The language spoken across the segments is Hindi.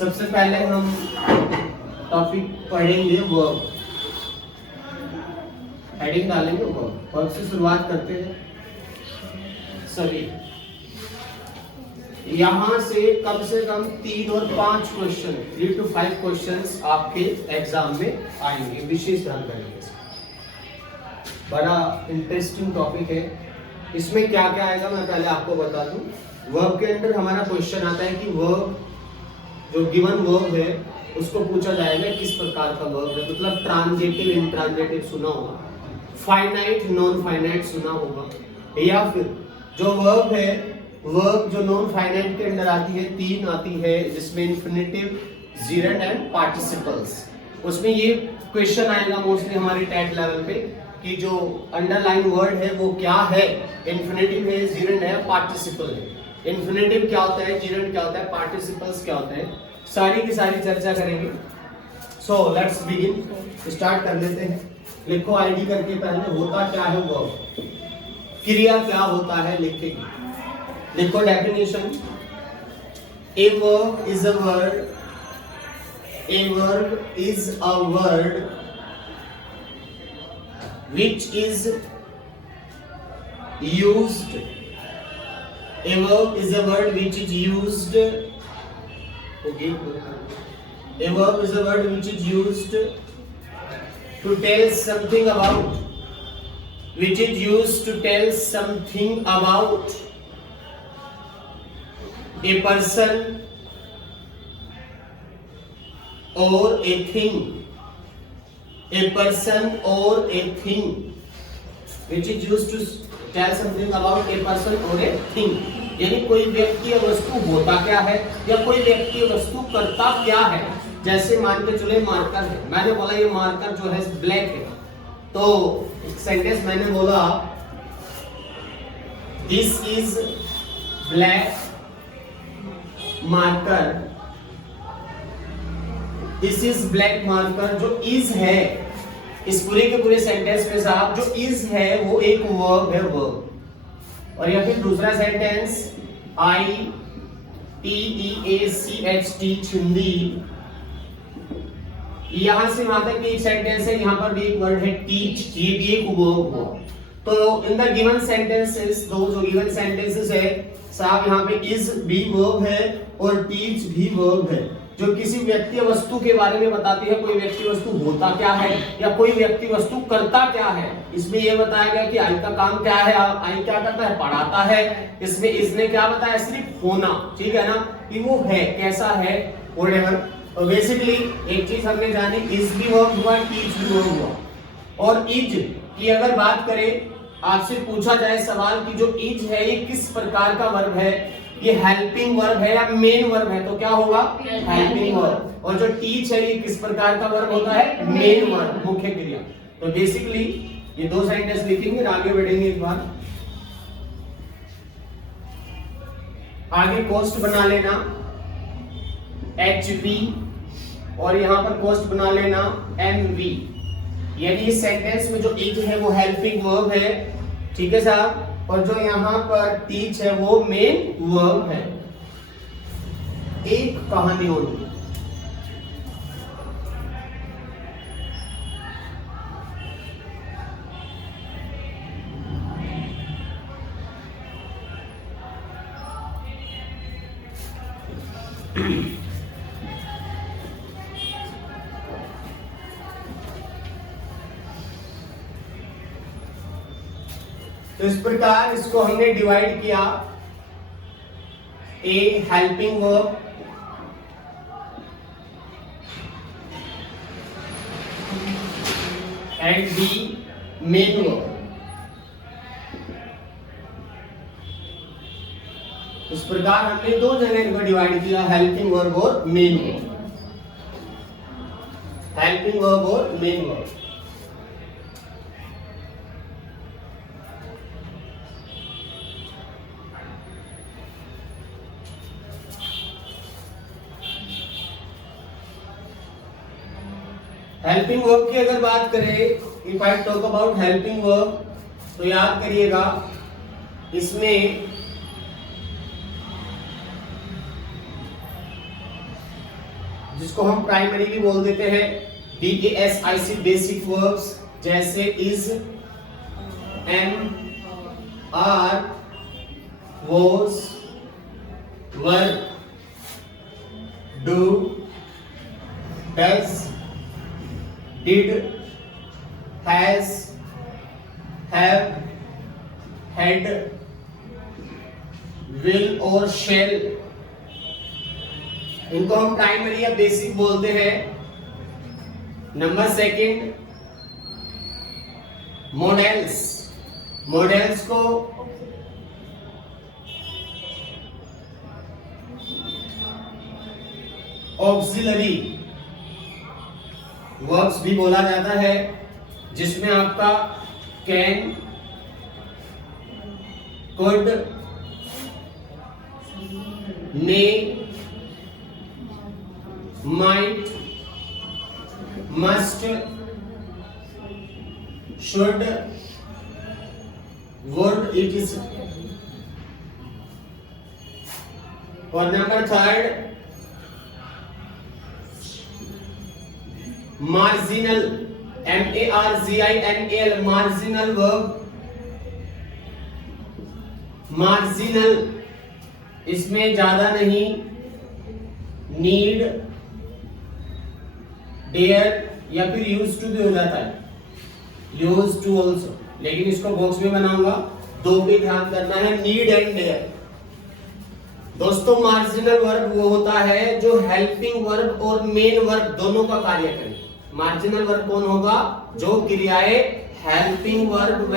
सबसे पहले हम टॉपिक पढ़ेंगे वर्ब, हेडिंग डालेंगे वर्ब से शुरुआत करते हैं सभी। यहां से कम 3 और 5 क्वेश्चन, 3 to 5 क्वेश्चंस आपके एग्जाम में आएंगे, विशेष ध्यान करेंगे। बड़ा इंटरेस्टिंग टॉपिक है। इसमें क्या क्या आएगा मैं पहले आपको बता दूं। वर्ब के अंदर हमारा क्वेश्चन आता है कि वर्ब जो गिवन वर्ब है उसको पूछा जाएगा किस प्रकार का वर्ब है, मतलब ट्रांजिटिव इंट्रांजिटिव सुना होगा, फाइनाइट नॉन फाइनाइट सुना होगा, या फिर जो वर्ब है, वर्ब जो नॉन फाइनाइट के अंदर आती है 3 आती है, जिसमें इंफिनिटिव, जीरेंड एंड पार्टिसिपल्स। उसमें ये क्वेश्चन आएगा मोस्टली हमारे टेट लेवल पे कि जो अंडरलाइन वर्ड है वो क्या है, इंफिनिटिव है, जीरेंड है, पार्टिसिपल है। इंफिनिटिव क्या होता है, जीरेंड क्या होता है, पार्टिसिपल्स क्या होता है, सारी की सारी चर्चा करेंगे। सो लेट्स बिगिन, स्टार्ट कर लेते हैं। लिखो आईडी करके पहले, होता क्या है वर्ब, क्रिया क्या होता है लिखेंगे। लिखो definition, a verb is a word, a verb is a word which is used, a verb is a word which is used, okay, a verb is a word which is used to tell something about, which is used to tell something about a person or a thing, a person or a thing, which is used to tell something about a person or a thing। यानी कोई व्यक्ति या वस्तु होता क्या है या कोई व्यक्ति या वस्तु करता क्या है। जैसे मान के चले मार्कर है, मैंने बोला ये मार्कर जो है ब्लैक है, तो सेंटेंस मैंने बोला this is black marker, this is black marker. जो इज है इस पूरे के पूरे सेंटेंस में साहब जो इज है वो एक वर्ब है, वर्ब। और या फिर दूसरा sentence I T E A C H T, छिंदी। यहां से वहां तक एक सेंटेंस है, यहां पर भी एक वर्ड है टीच, ये भी एक वर्ब हुआ। तो इन द गिवन सेंटेंसेस, दो जो गिवन सेंटेंसेस है साहब, यहाँ पे इज भी वर्ब है और टीच भी वर्ब है, जो किसी व्यक्ति या वस्तु के बारे में बताती है। कोई व्यक्ति वस्तु होता क्या है या कोई व्यक्ति वस्तु करता क्या है। इसमें यह बताया गया कि आई का काम क्या है, आई क्या करता है, पढ़ाता है। इसमें इसने क्या बताया, सिर्फ होना, ठीक है ना, कि वो है, कैसा है, व्हाटएवर। तो बेसिकली एक चीज हमने जानी, इज भी वर्ब हुआ, टीच भी वर्ब हुआ। और इज की अगर बात करें, आपसे पूछा जाए सवाल कि जो इज है ये किस प्रकार का वर्ब है, ये हेल्पिंग वर्ब है या मेन वर्ब है, तो क्या होगा, हेल्पिंग वर्ब। और जो टीच है ये किस प्रकार का वर्ब होता है, मेन वर्ब, मुख्य क्रिया। तो बेसिकली ये दो सेंटेंस लिखेंगे, आगे बढ़ेंगे। एक बार आगे कोस्ट बना लेना HV और यहां पर कोस्ट बना लेना MV। यानी इस सेंटेंस में जो इज है वो हेल्पिंग वर्ब है, ठीक है साहब, और जो यहां पर टीच है वो मेन वर्ब है। एक कहानी होगी, तो इस प्रकार इसको हमने डिवाइड किया, A helping verb, and B main verb. इस प्रकार हमने दो जगह इनको डिवाइड किया, हेल्पिंग वर्ब और मेन वर्ब, हेल्पिंग वर्ब और मेन वर्ब। हेल्पिंग वर्ब की अगर बात करें, if I talk about helping verb, तो याद करिएगा इसमें जिसको हम प्राइमरी भी बोल देते हैं, BASIC बेसिक वर्ब्स, जैसे is, am, are, was, were, do, does, did, has, have, had, will और शेल, इनको हम प्राइमरी या बेसिक बोलते हैं। Number second, modals. मॉडल्स को ऑक्सिलरी वर्ब्स भी बोला जाता है, जिसमें आपका can, could, may, might, must, should, would, it is। और नंबर third, marginal, MARGINAL, marginal verb. Marginal, इसमें ज्यादा नहीं, नीड, डेयर या फिर यूज टू भी हो जाता है, यूज टू ऑल्सो, लेकिन इसको बॉक्स में बनाऊंगा, दो पे ध्यान करना है, नीड एंड डेयर। दोस्तों मार्जिनल वर्ब वो होता है जो हेल्पिंग वर्ब और मेन वर्ब दोनों का कार्य करे। मार्जिनल वर्ब कौन होगा? जो क्रियाएं हेल्पिंग वर्ब व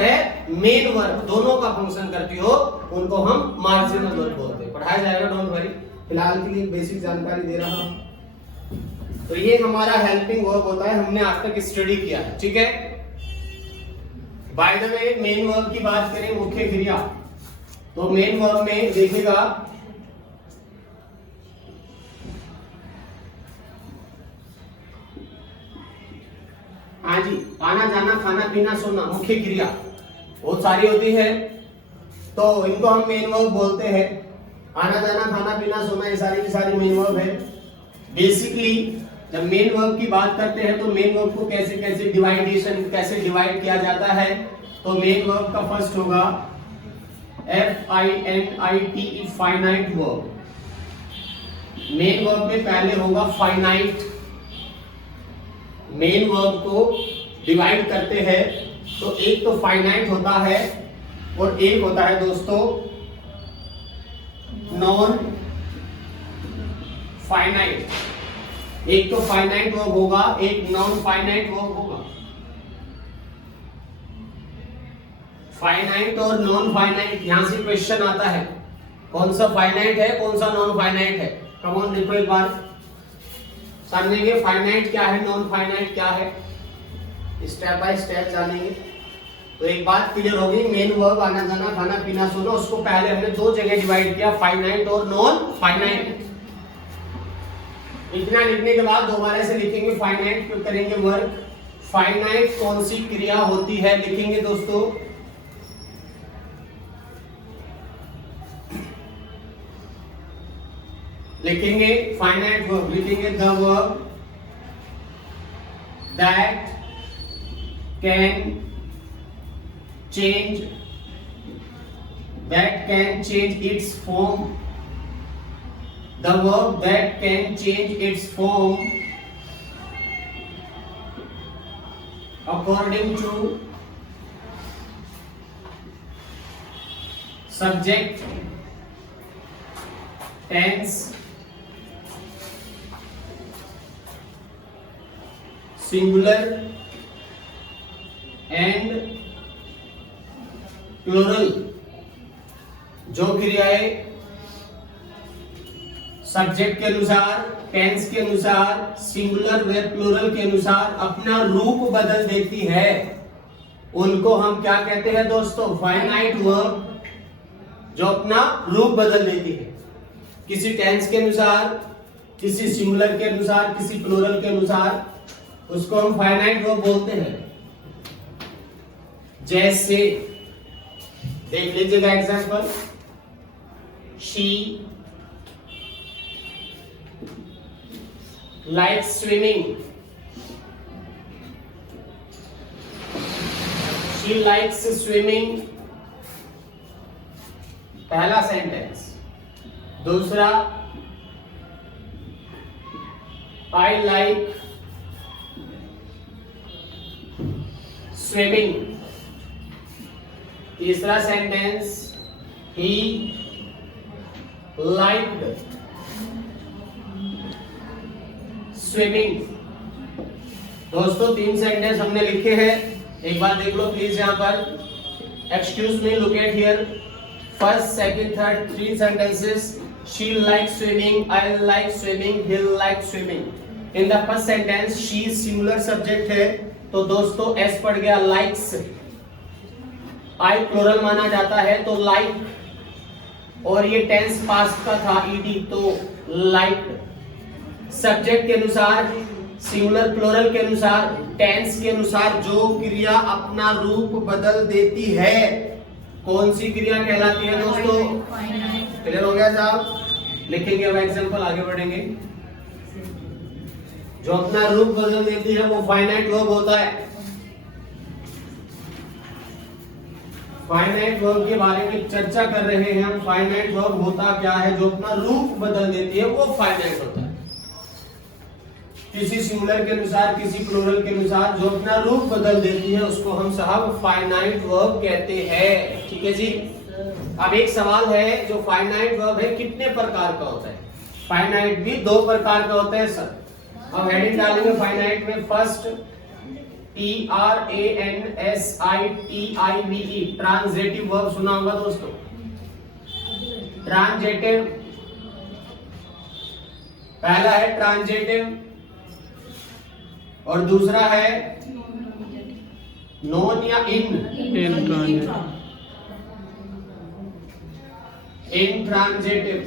मेन वर्ब दोनों का फंक्शन करती हो, उनको हम मार्जिनल वर्ब बोलते हैं। पढ़ाया जाएगा, डोंट वरी, फिलहाल के लिए बेसिक जानकारी दे रहा हूं। तो ये हमारा हेल्पिंग वर्ब होता है, हमने आज तक स्टडी किया है, ठीक है। By the way main verb की बात करें, मुख्य क्रिया, तो मेन वर्ब में देखिएगा हाँ जी, आना जाना खाना पीना सोना, मुख्य क्रिया बहुत सारी होती है, तो इनको हम मेन वर्ब बोलते हैं। आना जाना खाना पीना सोना ये सारी की सारी मेन वर्ब है। बेसिकली जब मेन वर्ब की बात करते हैं तो मेन वर्ब को कैसे कैसे डिवाइड किया जाता है, तो मेन वर्ब का फर्स्ट होगा FINIT, finite verb. Main verb में पहले होगा फाइनाइट। मेन वर्ब को डिवाइड करते हैं तो एक तो फाइनाइट होता है और एक होता है दोस्तों नॉन फाइनाइट। एक तो फाइनाइट वर्ब होगा, एक नॉन फाइनाइट वर्ब होगा। फाइनाइट और नॉन फाइनाइट, यहां से क्वेश्चन आता है कौन सा फाइनाइट है कौन सा नॉन फाइनाइट है। कम ऑन देखो एक बार, समझेंगे फाइनाइट क्या है, नॉन फाइनाइट क्या है, स्टेप बाय स्टेप जानेंगे। तो एक बात क्लियर होगी, मेन वर्ब आना जाना खाना पीना सोना, उसको पहले हमने दो जगह डिवाइड किया, फाइनाइट और नॉन फाइनाइट। इतना लिखने के बाद दोबारा से लिखेंगे फाइनाइट, क्यों करेंगे वर्क। फाइनाइट कौन सी क्रिया होती है लिखेंगे दोस्तों, लिखेंगे फाइनाइट वर्ब, लिखेंगे the verb that can change it's form, the verb that can change its form according to subject, tense, singular and plural। जो क्रियाएं सब्जेक्ट के अनुसार, टेंस के अनुसार, सिंगुलर व प्लूरल के अनुसार अपना रूप बदल देती है, उनको हम क्या कहते हैं दोस्तों, फाइनाइट वर्ब, जो अपना रूप बदल देती है किसी टेंस के अनुसार, किसी सिंगुलर के अनुसार, किसी प्लूरल के अनुसार, उसको हम फाइनाइट वर्ब बोलते हैं। जैसे देख लीजिएगा example, she likes swimming. She likes swimming. पहला सेंटेंस। दूसरा, I like swimming. तीसरा सेंटेंस, he liked swimming. दोस्तों 3 सेंटेंस हमने लिखे हैं, एक बार देख लो प्लीज यहाँ पर. Excuse me, look at here. First, second, third, 3 sentences. She likes swimming, I like swimming, he likes swimming. In the first sentence, she singular subject है, तो दोस्तों s पड़ गया likes. I प्लूरल माना जाता है तो like, और ये टेंस पास्ट का था ed, तो liked. सब्जेक्ट के अनुसार, सिंगुलर प्लूरल के अनुसार, टेंस के अनुसार जो क्रिया अपना रूप बदल देती है, कौन सी क्रिया कहलाती है दोस्तों? क्लियर हो गया साहब? लिखेंगे अब एग्जांपल, आगे बढ़ेंगे. जो अपना रूप बदल देती है वो फाइनाइट वर्ब होता है. फाइनाइट वर्ब के बारे में चर्चा कर रहे हैं हम. फाइनाइट वर्ब होता क्या है? जो अपना रूप बदल देती है वो फाइनाइट होता है. किसी सिंगुलर के अनुसार, किसी प्लूरल के अनुसार जो अपना रूप बदल देती है उसको हम साहब फाइनाइट वर्ब कहते हैं. ठीक है जी. अब एक सवाल है, जो फाइनाइट वर्ब है कितने प्रकार का होता है? फाइनाइट भी 2 प्रकार का होता है सर. अब हेडिंग डालेंगे फाइनाइट में. फर्स्ट, TRANSITIVE, ट्रांजिटिव वर्ब सुना होगा दोस्तों. ट्रांजिटिव, पहला है ट्रांजिटिव और दूसरा है नॉन या इंट्रांजिटिव.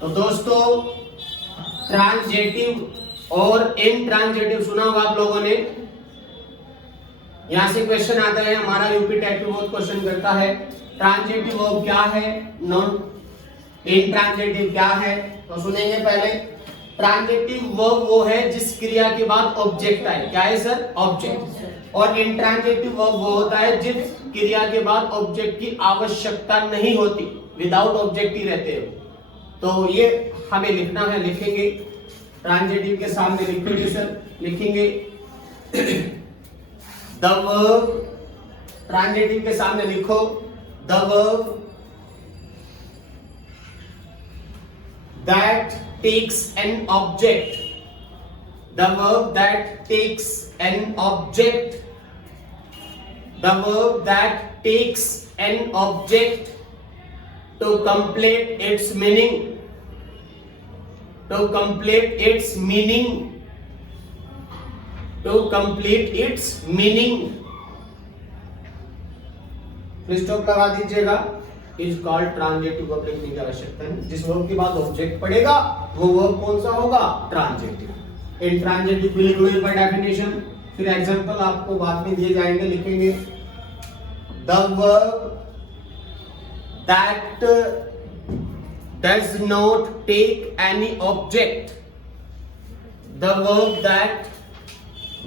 तो दोस्तों ट्रांजिटिव और इंट्रांजिटिव सुना होगा आप लोगों ने. यहां से क्वेश्चन आता है, हमारा यूपी टेट बहुत क्वेश्चन करता है ट्रांजिटिव वर्ब क्या है, नॉन इंट्रांजिटिव क्या है. तो सुनेंगे पहले. ट्रांजिटिव वर्ब वो है जिस क्रिया के बाद ऑब्जेक्ट आए. क्या है सर? ऑब्जेक्ट. और इंट्रांजिटिव वर्ब वो होता है जिस क्रिया के बाद ऑब्जेक्ट की आवश्यकता नहीं होती, विदाउट ऑब्जेक्ट ही रहते हो. तो ये हमें लिखना है, लिखेंगे. ट्रांजिटिव के सामने लिखेंगे सर, लिखेंगे द वर्ब. ट्रांजिटिव के सामने लिखो the verb that takes an object. The verb that takes an object. The verb that takes an object to complete its meaning. To complete its meaning. To complete its meaning. Full stop लगा दीजिएगा. इज कॉल्ड ट्रांजिटिव वर्ब लिखने की आवश्यकता है. जिस वर्ब के बाद ऑब्जेक्ट पड़ेगा वो वर्ब कौन सा होगा? ट्रांजिटिव. इंट्रांजिटिव भी लिख लो एक बार डेफिनेशन, फिर एग्जांपल आपको बाद में दिए जाएंगे. लिखेंगे the verb that does not take any object. The verb that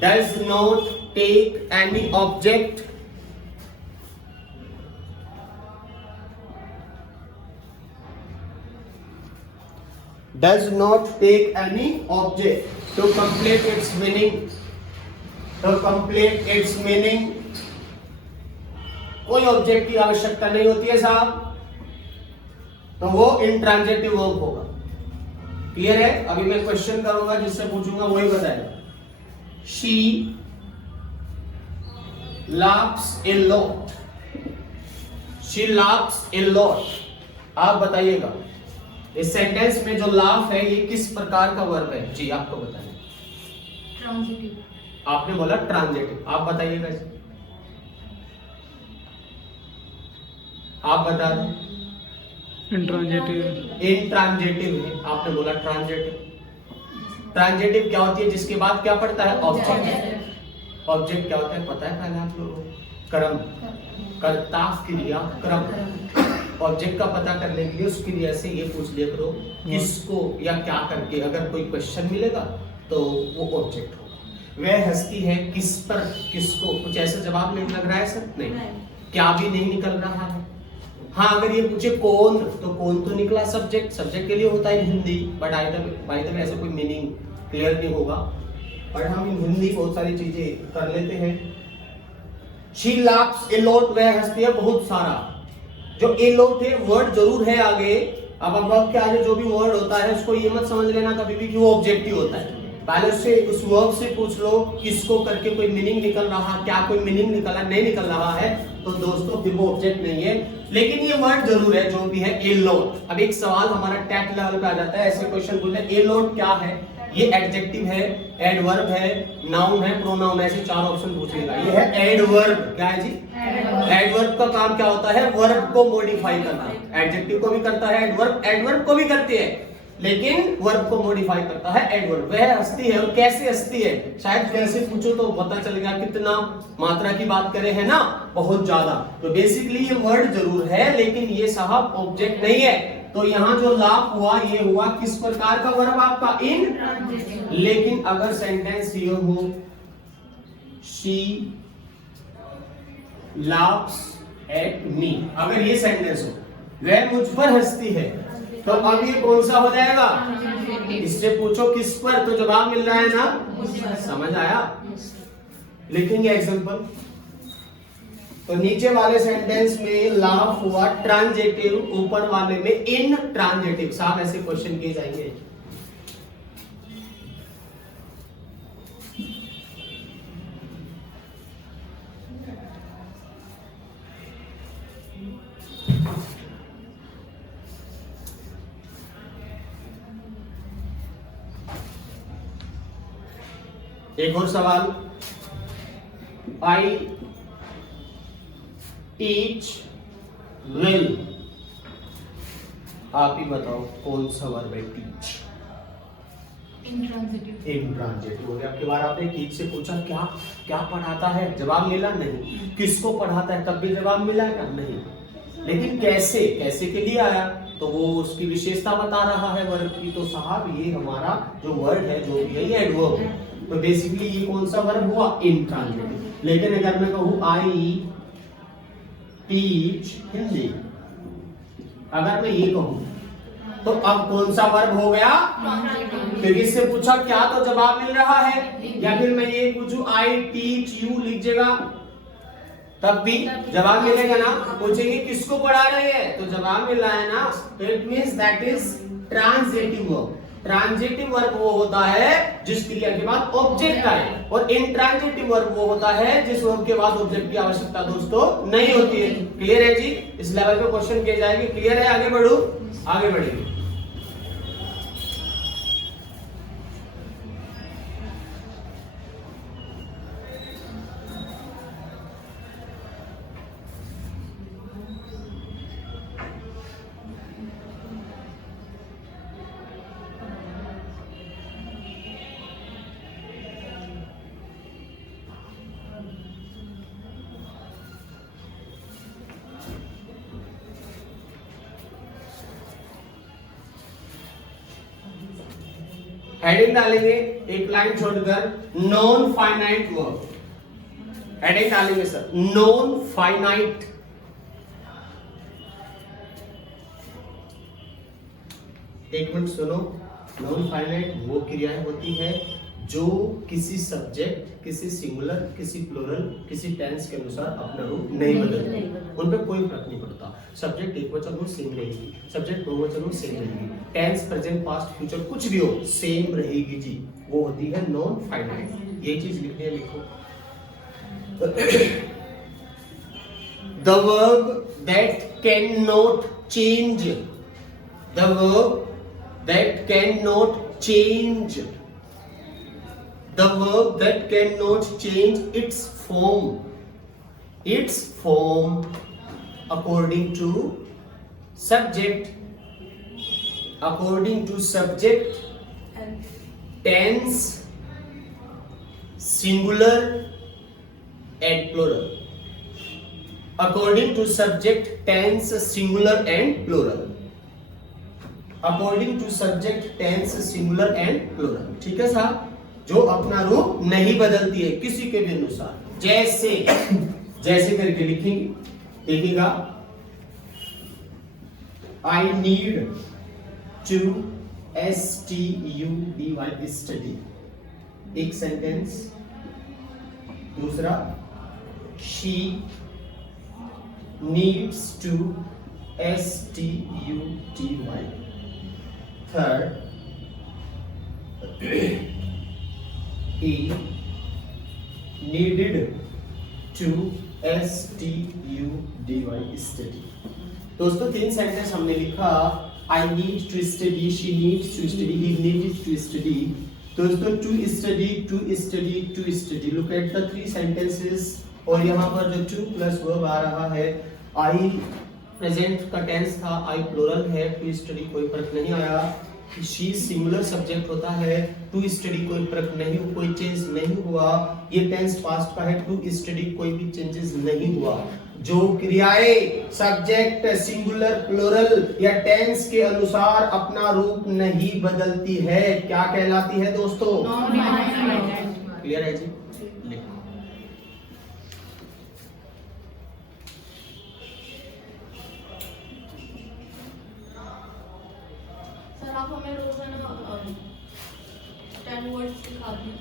does not take any object does not take any object to complete its meaning. To complete its meaning, कोई ऑब्जेक्ट की आवश्यकता नहीं होती है साहब, तो वो इंट्रांजिटिव वर्ब होगा. क्लियर है? अभी मैं क्वेश्चन करूंगा, जिससे पूछूंगा वही बताएगा. She laughs a lot. She laughs a lot. आप बताइएगा इस सेंटेंस में जो लाफ है ये किस प्रकार का वर्ब है? जी आपको बताइए. ट्रांजिटिव. आपने बोला ट्रांजिटिव, आप बताइएगा. आप बता दें. इंट्रांजिटिव. इंट्रांजिटिव है, आपने बोला ट्रांजिटिव. ट्रांजिटिव क्या होती है? जिसके बाद क्या पड़ता है? ऑब्जेक्ट. ऑब्जेक्ट क्या होता है पता है पहले आप लोगों को? कर्म. कर्ता क्रिया क्रम. ऑब्जेक्ट का पता करने के लिए उसके लिए ऐसे ये पूछ लिया करो किसको या क्या करके, अगर कोई क्वेश्चन मिलेगा तो वो ऑब्जेक्ट होगा। वह हस्ती है किस पर, किसको, कुछ ऐसा जवाब नहीं लग रहा है सर? नहीं। क्या भी नहीं निकल रहा है। हाँ, अगर ये पूछे कौन, तो कौन तो निकला सब्जेक्ट, सब्जेक्ट के लिए होता है Hindi, but by the way ऐसे कोई मीनिंग क्लियर नहीं होगा, और हम हिंदी बहुत सारी चीजें कर लेते हैं। शी लाफ्स ए लॉट, वह हंसती है बहुत सारा। जो ए लॉट है वर्ड जरूर है आगे, अब के आगे जो भी वर्ड होता है उसको ये मत समझ लेना कभी भी कि वो ऑब्जेक्टिव होता है। पहले उससे उस वर्ब से पूछ लो किसको करके कोई मीनिंग निकल रहा, क्या कोई मीनिंग निकला, नहीं निकल रहा है तो दोस्तों फिर वो ऑब्जेक्ट नहीं है। लेकिन ये वर्ड जरूर है जो भी है ए लॉट। अब एक सवाल हमारा टैट लेवल पे आ जाता है, ऐसे क्वेश्चन बोलते हैं ए लॉट क्या है, ये एडजेक्टिव है, एडवर्ब है, नाउन है, प्रोनाउन है, ऐसे चार ऑप्शन पूछेगा। ये है एडवर्ब। क्या है जी? एडवर्ब का काम क्या होता है? वर्ब को मॉडिफाई करना। एडजेक्टिव को भी करता है एडवर्ब, एडवर्ब को भी करती है, लेकिन वर्ब को मॉडिफाई करता है एडवर्ब। वह हंसती है, और कैसे हंसती है, शायद कैसे पूछो तो पता चलेगा कितना मात्रा की बात करें है ना, बहुत ज्यादा। तो बेसिकली ये वर्ड जरूर है लेकिन ये साहब ऑब्जेक्ट नहीं है। तो यहाँ जो लाफ हुआ ये हुआ किस प्रकार का वर्ब आपका? इन। लेकिन अगर सेंटेंस ये हो शी लाफ्स एट मी, अगर ये सेंटेंस हो वह मुझ पर हंसती है, तो अब ये कौन सा हो जाएगा? इससे पूछो किस पर, तो जवाब मिल रहा है ना, समझ आया? लिखेंगे एग्जांपल। तो नीचे वाले सेंटेंस में लाफ हुआ ट्रांजिटिव, ऊपर वाले में इन ट्रांजिटिव। साहब ऐसे क्वेश्चन किए जाएंगे। एक और सवाल, आई टीच विल, आप ही बताओ कौन सा वर्ब है टीच? इंट्रांजिटिव। इंट्रांजिटिव हो गया। आपके बार आपने टीच से पूछा क्या क्या पढ़ाता है, जवाब मिला नहीं। किसको पढ़ाता है, तब भी जवाब मिला क्या? नहीं। लेकिन कैसे, कैसे के लिए आया, तो वो उसकी विशेषता बता रहा है वर्ब की। तो साहब ये हमारा जो वर्ड है जो भी है ये एडवर्ब है। तो बेसिकली ये कौन सा वर्ब हुआ? इंट्रांजिटिव। लेकिन अगर मैं कहूं आई टीच हिंदी, अगर मैं ये कहूं तो अब कौन सा वर्ब हो गया? क्योंकि इससे पूछा क्या तो जवाब मिल रहा है। या फिर मैं ये पूछूं आई टीच यू, लीजिएगा तब भी जवाब मिलेगा ना। पूछेंगे किसको पढ़ा रहे हैं, तो जवाब मिल रहा है ना। It means that is transitive verb. Transitive verb वो होता है जिस क्रिया के बाद ऑब्जेक्ट आए, और इंट्रांजिटिव वर्ब वो होता है जिस वर्ब के बाद ऑब्जेक्ट की आवश्यकता दोस्तों नहीं होती है। क्लियर है जी? इस लेवल पे क्वेश्चन किए जाएंगे। क्लियर है? आगे बढ़ो, आगे बढ़ेंगे। हेडिंग डालेंगे एक लाइन छोड़कर, नॉन फाइनाइट वर्ब। हेडिंग डालेंगे सर नॉन फाइनाइट। एक मिनट सुनो। नॉन फाइनाइट वो क्रियाएं होती है जो किसी सब्जेक्ट, किसी सिंगुलर, किसी प्लूरल, किसी टेंस के अनुसार अपना रूप नहीं बदलती, उन पे कोई फर्क नहीं पड़ता। सब्जेक्ट एक वचन हो सेम रहेगी, सब्जेक्ट दो वचन हो सेम रहेगी, टेंस प्रेजेंट पास्ट फ्यूचर कुछ भी हो सेम रहेगी जी। वो होती है नॉन फाइनाइट। ये चीज लिखनी है, लिखो। The verb that can not change, the verb that can not change, the verb that cannot change its form according to subject, tense, singular and plural। According to subject tense singular and plural, according to subject tense singular and plural, ठीक है साहब, जो अपना रूप नहीं बदलती है किसी के भी अनुसार, जैसे जैसे करके लिखेंगे, देखिएगा, I need to STUDY study, एक सेंटेंस। दूसरा, she needs to STUDY। Third, he needed to STUDY study. दोस्तों 3 सेंटेंस हमने लिखा, I need to study, she needs to study, he needed to study। दोस्तों to study, to study, to study, look at the 3 sentences। और यहाँ पर जो to plus verb आ रहा है, I प्रेजेंट का टेंस था, I प्लूरल है, to study कोई फर्क नहीं आया, she सिंगुलर सब्जेक्ट होता है, to study कोई फर्क नहीं, कोई चेंज नहीं हुआ, ये टेंस पास्ट का है, to study कोई भी चेंजेस नहीं हुआ। जो क्रियाएं सब्जेक्ट सिंगुलर प्लूरल या टेंस के अनुसार अपना रूप नहीं बदलती है, क्या कहलाती है दोस्तों? क्लियर है जी? सर आप हमें रोज है ना 10 वर्ड्स दिखा दिया।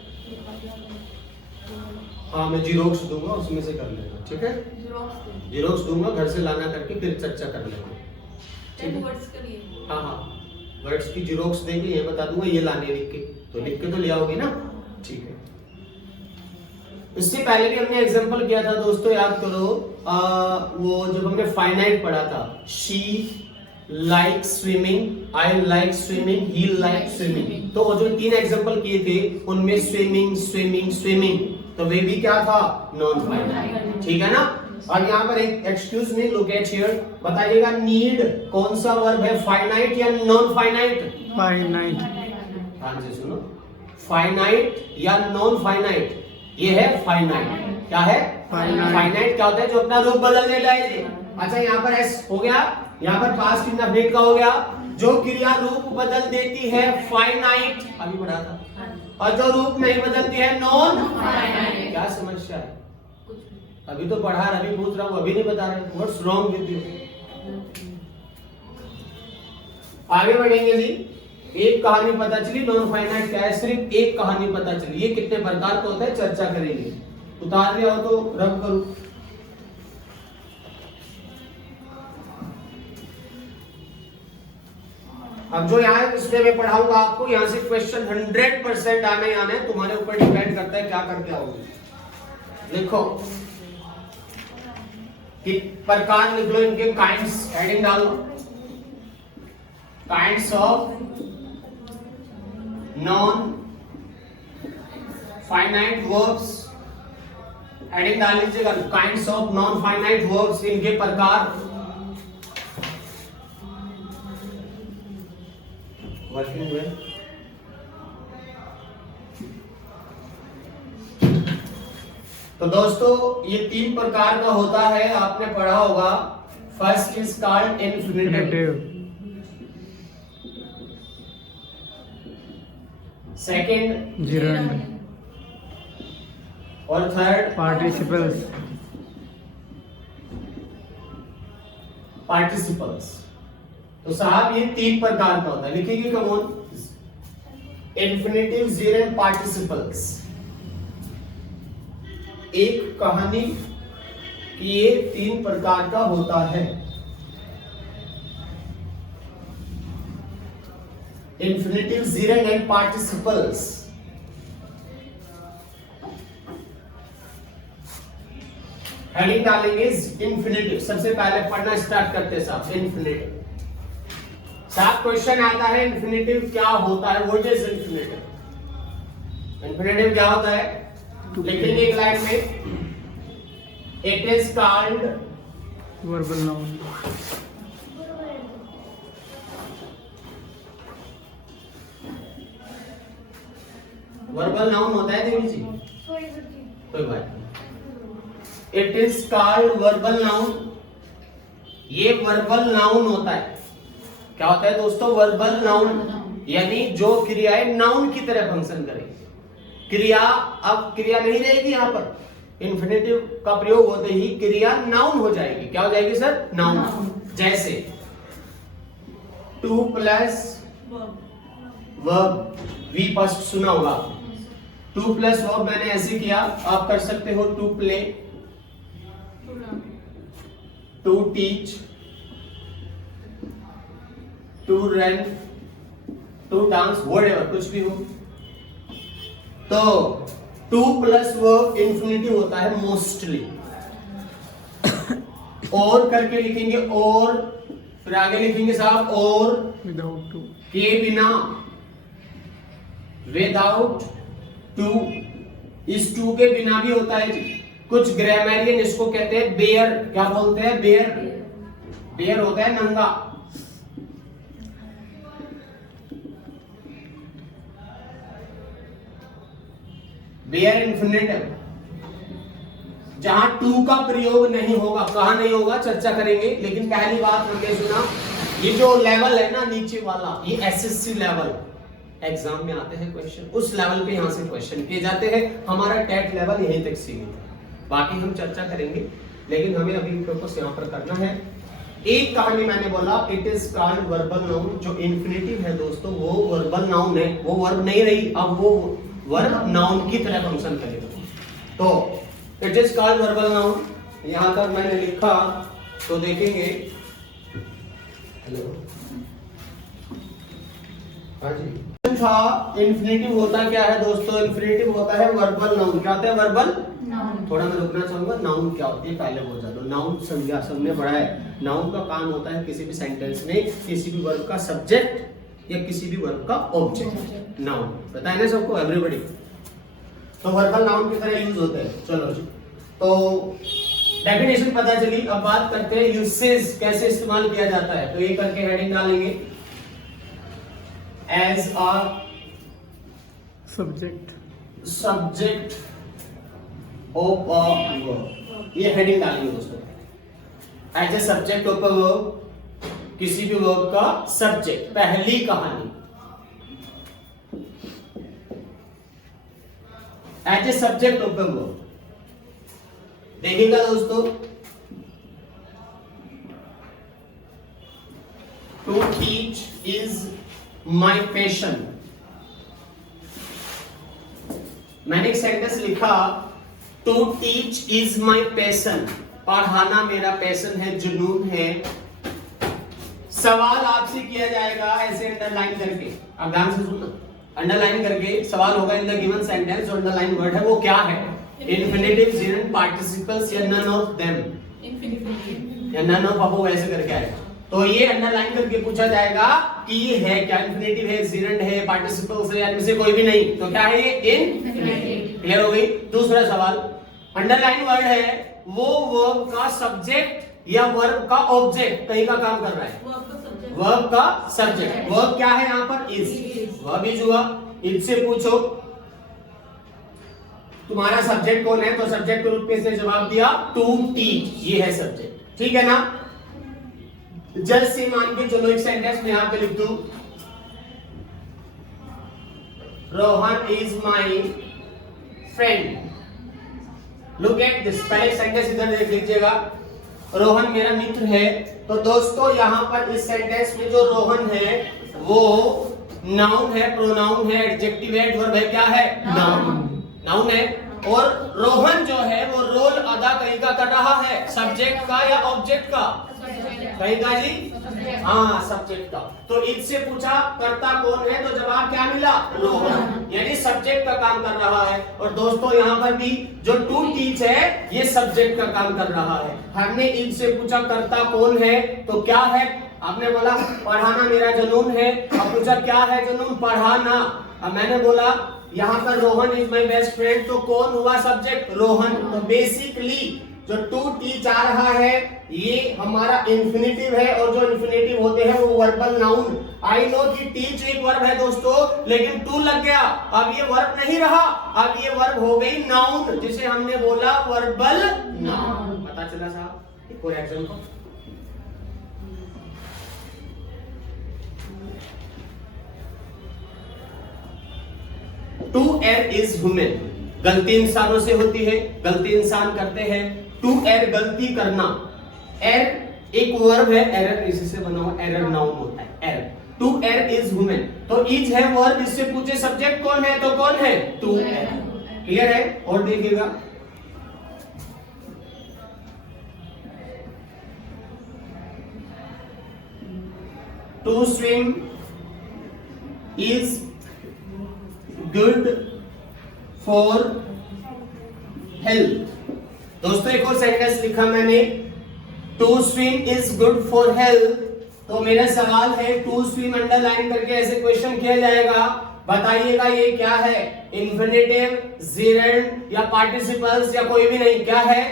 हाँ, मैं जीरोक्स दूंगा, उसमें से कर लेना, ठीक है? जीरोक्स दूंगा, घर से लाना करके फिर चर्चा कर लेंगे। 10 वर्ड्स के लिए। हाँ हाँ, वर्ड्स की जीरोक्स देंगे, ये बता दूंगा, ये लाने लिख के तो ले आओगे ना, ठीक है। इससे पहले भी हमने एग्जांपल किया था दोस्तों, याद करो, वो जब हमने फाइनाइट पढ़ा था, she like swimming, I like swimming, he like swimming, तो वो जो 3 एग्जांपल किए थे उनमें स्विमिंग स्विमिंग स्विमिंग, तो वे भी क्या था? नॉन फाइनाइट, ठीक है ना। और यहाँ पर एक excuse me, look at here, बताइएगा नीड कौन सा वर्ब है, फाइनाइट या नॉन फाइनाइट? फाइनाइट। ध्यान से सुनो, फाइनाइट या नॉन फाइनाइट? ये है फाइनाइट। क्या है? फाइनाइट क्या होता है? जो अपना रूप बदलने लायक। अच्छा, यहाँ पर एस हो गया, यहाँ पर पास्ट इंडेफिनिट का हो गया, जो क्रिया रूप बदल देती है फाइनाइट, अभी पढ़ा था, और जो रूप नहीं बदलती है नॉन फाइनाइट। क्या समस्या है? अभी तो पढ़ा, अभी पूछ रहा हूँ, अभी नहीं बता रहे, व्हाट्स रॉन्ग विद यू? आगे बढ़ेंगे जी। एक कहानी पता चली, नॉन फाइनाइट क्या है, सिर्फ एक कहानी पता चली, ये कितने प्रकार का होता है चर्चा करेंगे। उतार लिया हो तो रब करो। अब जो यहाँ इसमें मैं पढ़ाऊंगा आपको, यहाँ से क्वेश्चन 100% आने आने, तुम्हारे ऊपर डिपेंड करता है क्या करके आओगे। लिखो कि प्रकार लिख लो इनके, काइंड्स हेडिंग डालो, kinds of non finite verbs, heading डाल लीजिएगा, kinds of non finite verbs, इनके प्रकार। Working well. तो दोस्तों ये 3 प्रकार का होता है, आपने पढ़ा होगा। First is called infinitive, second gerund, और थर्ड पार्टिसिपल्स। पार्टिसिपल्स। तो साहब ये 3 प्रकार का होता है, लिखेंगे कमोन, इन्फिनिटिव, जिरंड, पार्टिसिपल्स। एक कहानी कि ये 3 प्रकार का होता है, infinitive, gerund and participles. Heading डालेंगे इन्फिनिटिव। सबसे पहले पढ़ना स्टार्ट करते साहब, इन्फिनिटिव। साहब क्वेश्चन आता है इन्फिनिटिव क्या होता है, व्हाट इज इन्फिनिटिव? इन्फिनिटिव क्या होता है? लिखेंगे एक लाइन में, it is called verbal noun. Verbal noun होता है देवी जी, कोई बात नहीं। It is called verbal noun. ये वर्बल नाउन होता है। क्या होता है दोस्तों? वर्बल नाउन, यानी जो क्रियाएं नाउन की तरह फंक्शन करेगी। क्रिया, अब क्रिया नहीं रहेगी यहाँ पर, इन्फिनेटिव का प्रयोग होते ही क्रिया नाउन हो जाएगी। क्या हो जाएगी सर? नाउन। जैसे 2 प्लस वर्ब, वी फर्स्ट सुना होगा। 2 प्लस वर्ब मैंने ऐसे किया, आप कर सकते हो to play, to teach, to run, to dance, whatever, कुछ भी हो। तो 2 प्लस वर्ब इंफिनिटिव होता है मोस्टली। और करके लिखेंगे और, फिर आगे लिखेंगे साहब और विदाउट टू, के बिना, विदाउट टू। इस टू के बिना भी होता है जी। कुछ ग्रामरियन इसको कहते हैं बेयर। क्या बोलते हैं? बेयर। बेयर होता है नंगा। बेयर इन्फिनिटिव, जहां टू का प्रयोग नहीं होगा। कहां नहीं होगा चर्चा करेंगे, लेकिन पहली बात हमने सुना, ये जो लेवल है ना नीचे वाला, ये एसएससी लेवल, एग्जाम में आते हैं क्वेश्चन, उस लेवल पे यहां से क्वेश्चन किए जाते हैं। हमारा टेट लेवल यहीं तक सीमित है, बाकी हम चर्चा करेंगे, लेकिन हमें अभी फोकस यहां पर करना है। एक कहानी मैंने बोला, it is called verbal noun. जो इन्फिनिटिव है दोस्तों वो वर्बल नाउन है, वो वर्ब नहीं रही, अब वो वर्ब नाउन की तरह फंक्शन करेगा। तो it is called verbal noun. यहां तक मैंने लिखा तो देखेंगे। हेलो, हाँ जी। था इन्फिनिटिव होता क्या है दोस्तों? इन्फिनिटिव होता है वर्बल नाउन। क्या होता है? Verbal noun. थोड़ा मैं रुकना चाहूंगा, नाउन क्या होती है पहले बोल जा दो। नाउन संज्ञा सबने पढ़ा है। नाउन का काम होता है किसी भी सेंटेंस में किसी भी वर्ब का सब्जेक्ट या किसी भी वर्ब का ऑब्जेक्ट। नाउन पता है ना सबको, एवरीबॉडी। तो वर्बल नाउन की तरह यूज होते हैं। चलो जी, तो डेफिनेशन पता चली। अब बात करते हैं यूसेज, कैसे इस्तेमाल किया जाता है। तो ये करके हेडिंग डालेंगे, as a subject of a verb. ये हेडिंग डालेंगे दोस्तों, as a subject of a verb, किसी भी वर्ब का सब्जेक्ट। पहली कहानी, as a subject of a verb. देखिएगा दोस्तों, to teach is my passion. मैंने एक सेंटेंस लिखा, to teach is my passion. पढ़ाना मेरा पैशन है, जुनून है। सवाल आपसे किया जाएगा ऐसे अंडरलाइन करके, आप ध्यान से सुनना। अंडरलाइन करके सवाल होगा, इन द गिवन सेंटेंस जो अंडरलाइन वर्ड है वो क्या है? इन्फिनिटिव, जेरेंट, पार्टिसिपल्स या नन ऑफ देम, या नन ऑफ अबव, ऐसे करके आएगा। तो ये अंडरलाइन करके पूछा जाएगा कि ये है क्या? इन्फिनिटिव है, जेरेंट है, पार्टिसिपल्स है, इनमें से कोई भी नहीं। तो क्या है ये? इन्फिनिटिव। क्लियर हो गई? दूसरा सवाल, अंडरलाइन वर्ड है वो वर्ब का सब्जेक्ट या वर्ब का ऑब्जेक्ट कहीं का काम कर रहा है? वर्ब का सब्जेक्ट। वर्ब क्या है यहाँ पर? इज। वर्ब इज हुआ। इज से पूछो तुम्हारा सब्जेक्ट कौन है, तो सब्जेक्ट के रूप में से जवाब दिया टू टीच, ये है सब्जेक्ट। ठीक है ना? जस्ट से मान के चलो एक सेंटेंस में यहां पे लिख दूं, Rohan is my friend. Look at this, पहले सेंटेंस इधर देख लीजिएगा, रोहन मेरा मित्र है। तो दोस्तों यहां पर इस सेंटेंस में जो रोहन है वो नाउन है, प्रोनाउन है, एडजेक्टिव है, एडवर्ब है। क्या है? नाउन। नाउन है। और रोहन जो है वो रोल अदा कहीं का कर रहा है? सब्जेक्ट का या ऑब्जेक्ट का? कहीं का जी? हाँ, सब्जेक्ट का। तो इससे पूछा कर्ता कौन है, तो जवाब क्या मिला? रोहन, यानी सब्जेक्ट का काम कर रहा है। और दोस्तों यहाँ पर भी जो टू टीच है ये सब्जेक्ट का काम कर रहा है। हमने इनसे पूछा कर्ता कौन है, तो क्या है? आपने बोला पढ़ाना मेरा जुनून है। अब पूछा क्या है जुनून? पढ़ाना। अब मैंने बोला यहाँ पर Rohan is my best friend, तो कौन हुआ सब्जेक्ट? रोहन। तो बेसिकली जो टू टीच आ रहा है ये हमारा इंफिनिटिव है, और जो इंफिनिटिव होते हैं वो वर्बल नाउन। आई नो कि टीच एक वर्ब है दोस्तों, लेकिन टू लग गया, अब ये वर्ब नहीं रहा, अब ये वर्ब हो गई नाउन, जिसे हमने बोला वर्बल नाउन। पता चला साहब? एक और एग्जांपल, टू एर इज ह्यूमन। गलती इंसानों से होती है, गलती इंसान करते हैं। टू एर गलती करना, एर एक वर्ब है, एरर इसी से बना हुआ एरर नाउन होता है, एरर। टू एर इज ह्यूमन, तो इज है वर्ब, इससे पूछे सब्जेक्ट कौन है, तो कौन है? टू एर। क्लियर है? और देखिएगा, to swim is good for health. दोस्तों एक और सेंटेंस लिखा मैंने, to swim is good for health. तो मेरा सवाल है, टू स्विम अंडरलाइन करके ऐसे क्वेश्चन किया जाएगा, बताइएगा ये क्या है? इंफिनिटिव, जेरेंड या पार्टिसिपल्स या कोई भी नहीं, क्या है?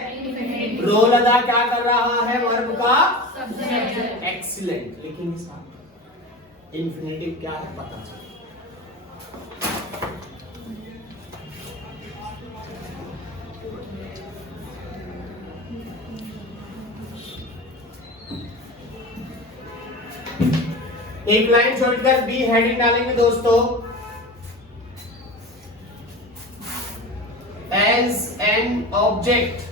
रोल अदा क्या कर रहा है? वर्ब का सब्जेक्ट। एक्सीलेंट। लेकिन इंफिनिटिव क्या है पता चले। एक लाइन छोड़कर बी हेडिंग डालेंगे दोस्तों, as an object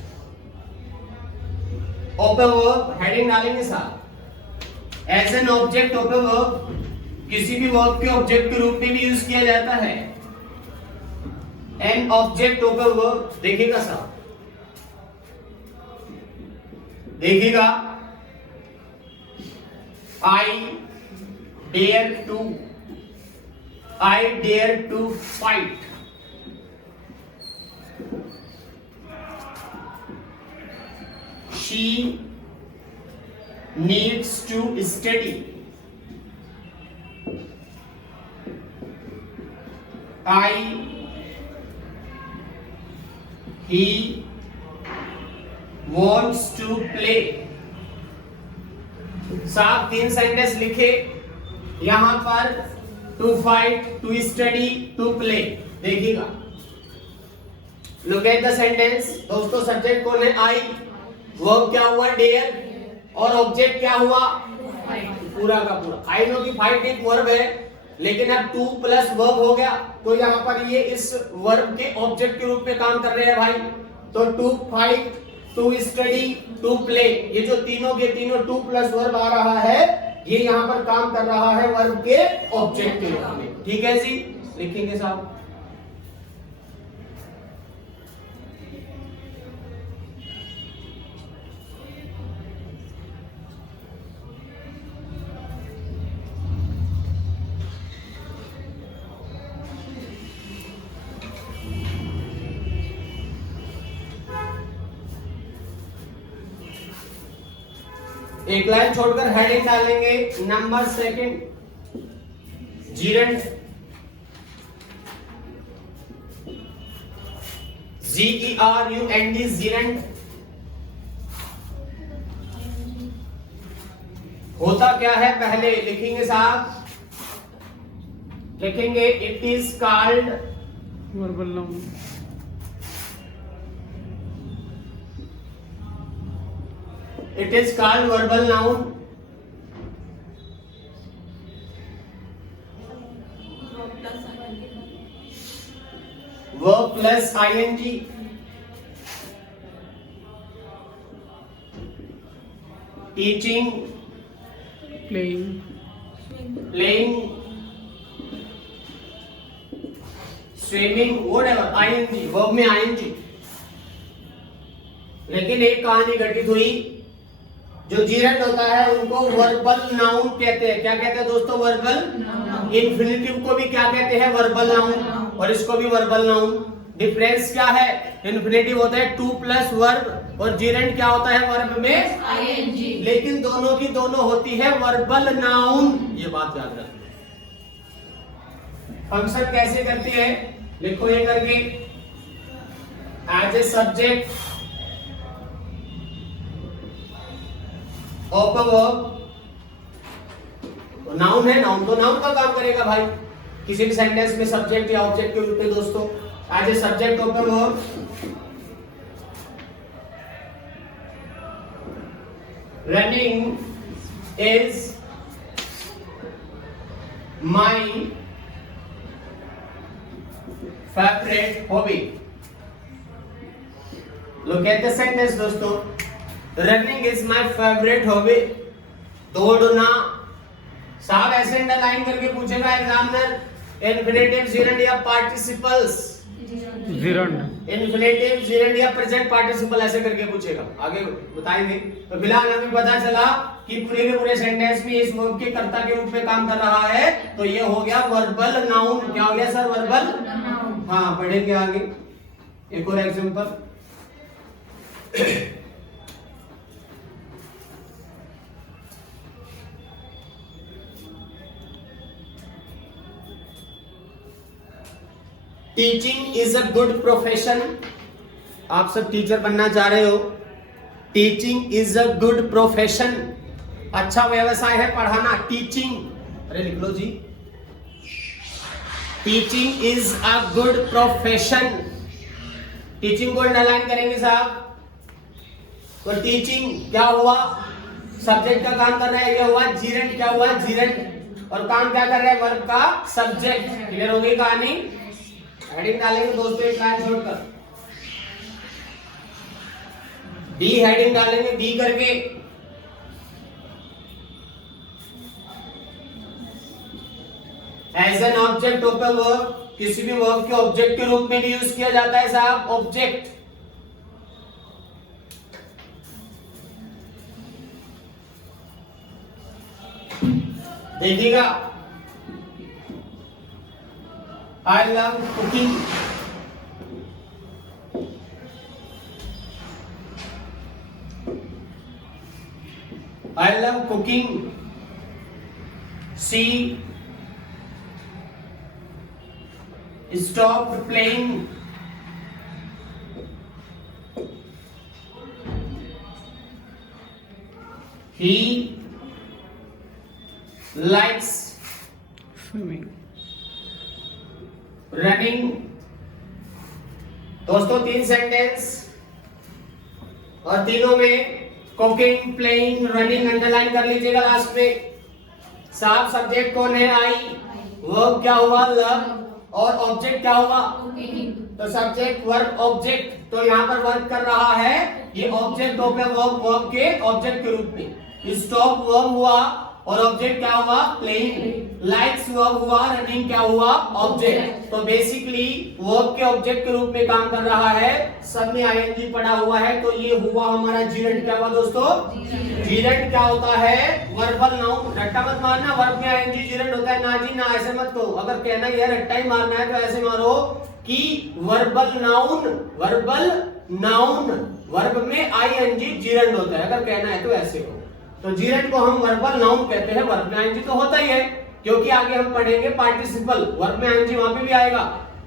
of a verb, heading डालेंगे साहब। As an object of a verb, किसी भी वर्ब के ऑब्जेक्ट के रूप में भी यूज किया जाता है। N object of a verb, देखिएगा साहब, देखिएगा, आई dare to fight. She needs to study. He wants to play. साहब 3 सेंटेंस लिखे यहां पर, to fight, to study, to play. देखिएगा, लुक एट द सेंटेंस। दोस्तों सब्जेक्ट कौन है? आई। वर्ब क्या हुआ? डेयर। और ऑब्जेक्ट क्या हुआ? पूरा का पूरा। आई नो कि फाइट एक वर्ब है, लेकिन अब टू प्लस वर्ब हो गया, तो यहाँ पर ये इस वर्ब के ऑब्जेक्ट के रूप में काम कर रहे हैं भाई। तो to fight, to study, to play, ये जो तीनों के तीनों टू प्लस वर्ब आ रहा है, ये यहां पर काम कर रहा है वर्ब के ऑब्जेक्ट के रूप में। ठीक है जी, लिखेंगे साहब। एक लाइन छोड़कर हेडिंग डालेंगे, नंबर सेकंड, जीरेंट, GERUND, जीरेंट। होता क्या है पहले लिखेंगे साहब, लिखेंगे it is called verbal noun. It is called verbal noun. Verb plus ing. Teaching, Playing. playing, swimming, whatever, ing, verb में ing। लेकिन एक कहानी घटित हुई, जो जीरेंट होता है उनको वर्बल नाउन कहते हैं। क्या कहते हैं दोस्तों? वर्बल। इन्फिनिटिव को भी क्या कहते हैं? Verbal noun. और इसको भी वर्बल नाउन। डिफरेंस क्या है? इन्फिनिटिव होता है टू प्लस वर्ब, और जीरेंट क्या होता है? वर्ब में आईएनजी। लेकिन दोनों की दोनों होती है वर्बल नाउन, ये बात याद रखना। फंक्शन कैसे करती है, लिखो ये करके, as a subject of a verb, noun है, नाउन तो नाउन का काम करेगा भाई किसी भी सेंटेंस में सब्जेक्ट या ऑब्जेक्ट के रूप में दोस्तों। As a subject of a verb, running is my favourite hobby. Look at the sentence दोस्तों, running is my favourite hobby. दौड़ना, साहब ऐसे अंडरलाइन करके पूछेगा एग्जामिनर, इन्फिनेटिव जिरंड या पार्टिसिपल्स, जिरंड, इन्फिनेटिव जिरंड या प्रेजेंट पार्टिसिपल ऐसे करके पूछेगा, आगे बताएंगे। तो फिलहाल हमें पता चला कि पूरे के पूरे सेंटेंस में इस वर्ब के कर्ता के रूप में काम कर रहा है, तो ये हो गया वर्बल नाउन। क्या हो गया सर? Verbal noun. हाँ, पढ़ेंगे आगे एक और example. Teaching is a good profession. आप सब टीचर बनना चाह रहे हो। Teaching is a good profession, अच्छा व्यवसाय है पढ़ाना। टीचिंग, अरे लिख लो जी, teaching is a good profession. Teaching को अंडरलाइन करेंगे साहब। तो टीचिंग क्या हुआ? सब्जेक्ट का काम कर रहा है, ये हुआ जीरेंट। क्या हुआ? जीरेंट। और काम क्या कर रहा है? वर्ब का सब्जेक्ट। क्लियर हो गई कहानी? हेडिंग डालेंगे दोस्तों एक लाइन छोड़कर, डी हेडिंग डालेंगे, डी करके। As an object of a verb, किसी भी वर्ब के ऑब्जेक्ट के रूप में भी यूज किया जाता है साहब, ऑब्जेक्ट। देखिएगा, I love cooking. I love cooking. She stopped playing. He likes swimming. Running. दोस्तों तीन सेंटेंस और तीनों में कुकिंग, प्लेइंग, रनिंग अंडरलाइन कर लीजिएगा लास्ट में। साफ सब्जेक्ट कौन है? आई। वर्ब क्या हुआ? लव। और ऑब्जेक्ट क्या हुआ? तो सब्जेक्ट, वर्ब, ऑब्जेक्ट। तो यहाँ पर वर्क कर रहा है ये object of a verb, verb के ऑब्जेक्ट के रूप में। स्टॉप वर्ब हुआ और ऑब्जेक्ट क्या हुआ? प्लेइंग। लाइक्स वर्ब हुआ, रनिंग क्या हुआ? ऑब्जेक्ट। तो बेसिकली वर्ब के ऑब्जेक्ट के रूप में काम कर रहा है, सब में आईएनजी पड़ा हुआ है, तो ये हुआ हमारा जीरेंट। क्या हुआ दोस्तों? जीरेंट क्या होता है? Verbal noun. रट्टा मत मारना, वर्ब में आईएनजी जीरेंट होता है ना जी ना, ऐसे मत कहो। अगर कहना ये रट्टा ही मारना है तो ऐसे मारो कि verbal noun, verbal noun, verb में आईएनजी जीरेंट होता है, अगर कहना है तो ऐसे हो। तो जीरेंट को हम वर्बल नाउन कहते हैं। वर्ब में आईएनजी तो होता ही है, क्योंकि आगे हम पढ़ेंगे पार्टिसिपल, वर्ब में आईएनजी वहां पे भी आएगा,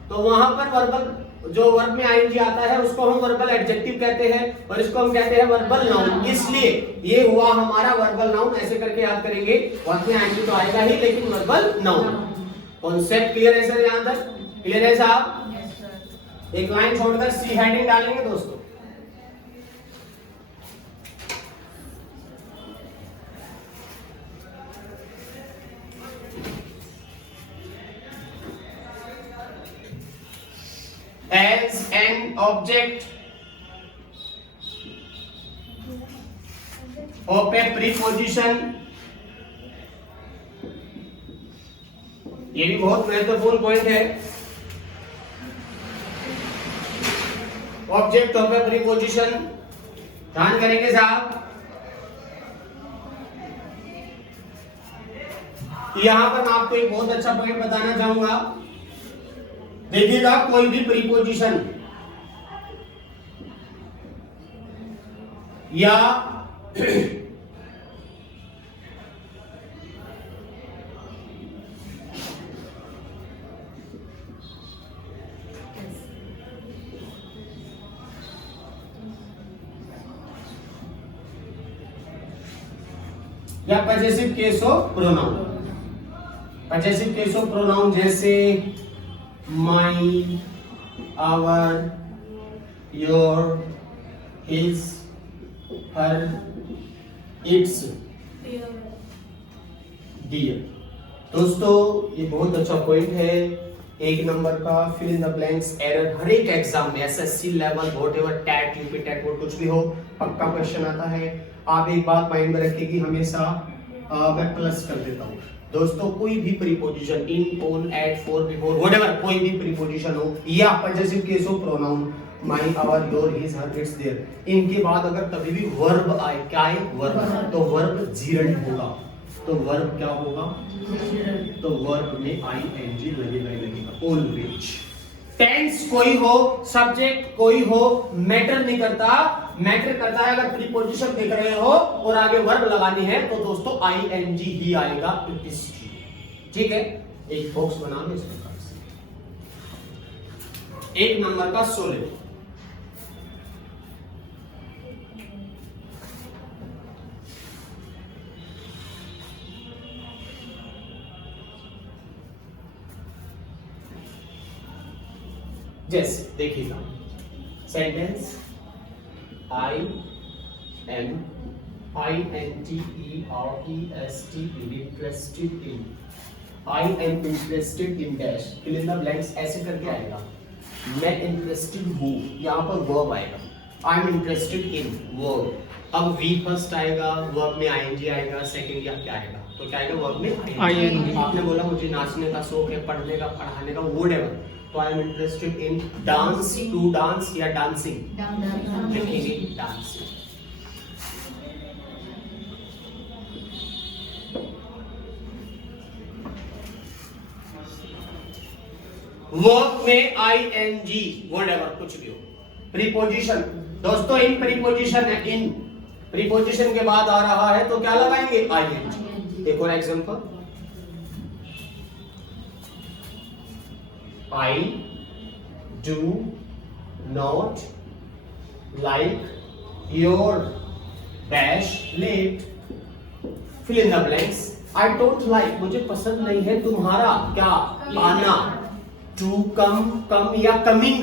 तो वहां पर वर्बल, जो वर्ब में आईएनजी आता है उसको हम वर्बल एडजेक्टिव कहते हैं और इसको हम कहते हैं वर्बल नाउन। इसलिए ये हुआ हमारा वर्बल नाउन। ऐसे करके याद करेंगे, वर्ब में आईएनजी तो आएगा ही, लेकिन वर्बल नाउन। कॉन्सेप्ट क्लियर है सर? यहां तक क्लियर है साहब? एक लाइन छोड़कर सी हेडिंग डालेंगे दोस्तों। As an object of a preposition, ये भी बहुत महत्वपूर्ण पॉइंट है। ऑब्जेक्ट ऑफ ए प्रीपोजिशन, ध्यान करेंगे साहब। यहां पर मैं आपको एक बहुत अच्छा पॉइंट बताना चाहूंगा। देखिएगा, कोई भी प्रीपोजिशन या या possessive case of pronoun. Possessive case of pronoun जैसे my, our, your, his, her, its, their. दोस्तों ये बहुत अच्छा पॉइंट है, 1 नंबर का fill in the blanks error हर एक एग्जाम में SSC level whatever TET UP TET वो कुछ भी हो पक्का क्वेश्चन आता है। आप एक बात माइंड में रखिए कि हमेशा मैं प्लस कर देता हूँ दोस्तों, कोई भी preposition in, on, at, for, before whatever कोई भी प्रीपोजिशन हो या possessive case of pronoun my, our, your, his, her, its, their, इनके बाद अगर कभी भी वर्ब आए, क्या आए वर्ब, तो वर्ब जीरंड होगा। तो वर्ब क्या होगा, तो वर्ब में आईएनजी लगेगा ऑलवेज। टेंस कोई हो, सब्जेक्ट कोई हो, मैटर नहीं करता, मैटर करता है अगर प्रीपोजिशन देख रहे हो और आगे वर्ब लगानी है तो दोस्तों आईएनजी ही आएगा। ठीक है, एक बॉक्स बना लो इस प्रकार से। 1 नंबर का सोलिड, जैसे देखिएगा sentence I am interested in, I am interested in dash, fill in the blanks ऐसे करके आएगा। मैं इंटरेस्टेड हूँ, यहाँ पर वर्ब आएगा, आई एम इंटरेस्टेड इन वर्ब। अब वी फर्स्ट आएगा, वर्ब में आईएनजी आएगा, सेकंड या क्या आएगा, तो क्या आएगा वर्ब में आईएनजी। आपने बोला मुझे नाचने का शौक है, पढ़ने का, पढ़ाने का, व्हाटएवर, तो I am interested in dance, to dance या डांसिंग, लिखेंगे डांसिंग। वर्ब में आईएनजी व्हाटएवर कुछ भी हो। प्रीपोजिशन दोस्तों इन प्रीपोजिशन है, इन प्रीपोजिशन के बाद आ रहा है तो क्या लगाएंगे आईएनजी। एक और example, I do not like your dash late, fill in the blanks। I don't like, मुझे पसंद नहीं है तुम्हारा क्या आना, to come, come या coming,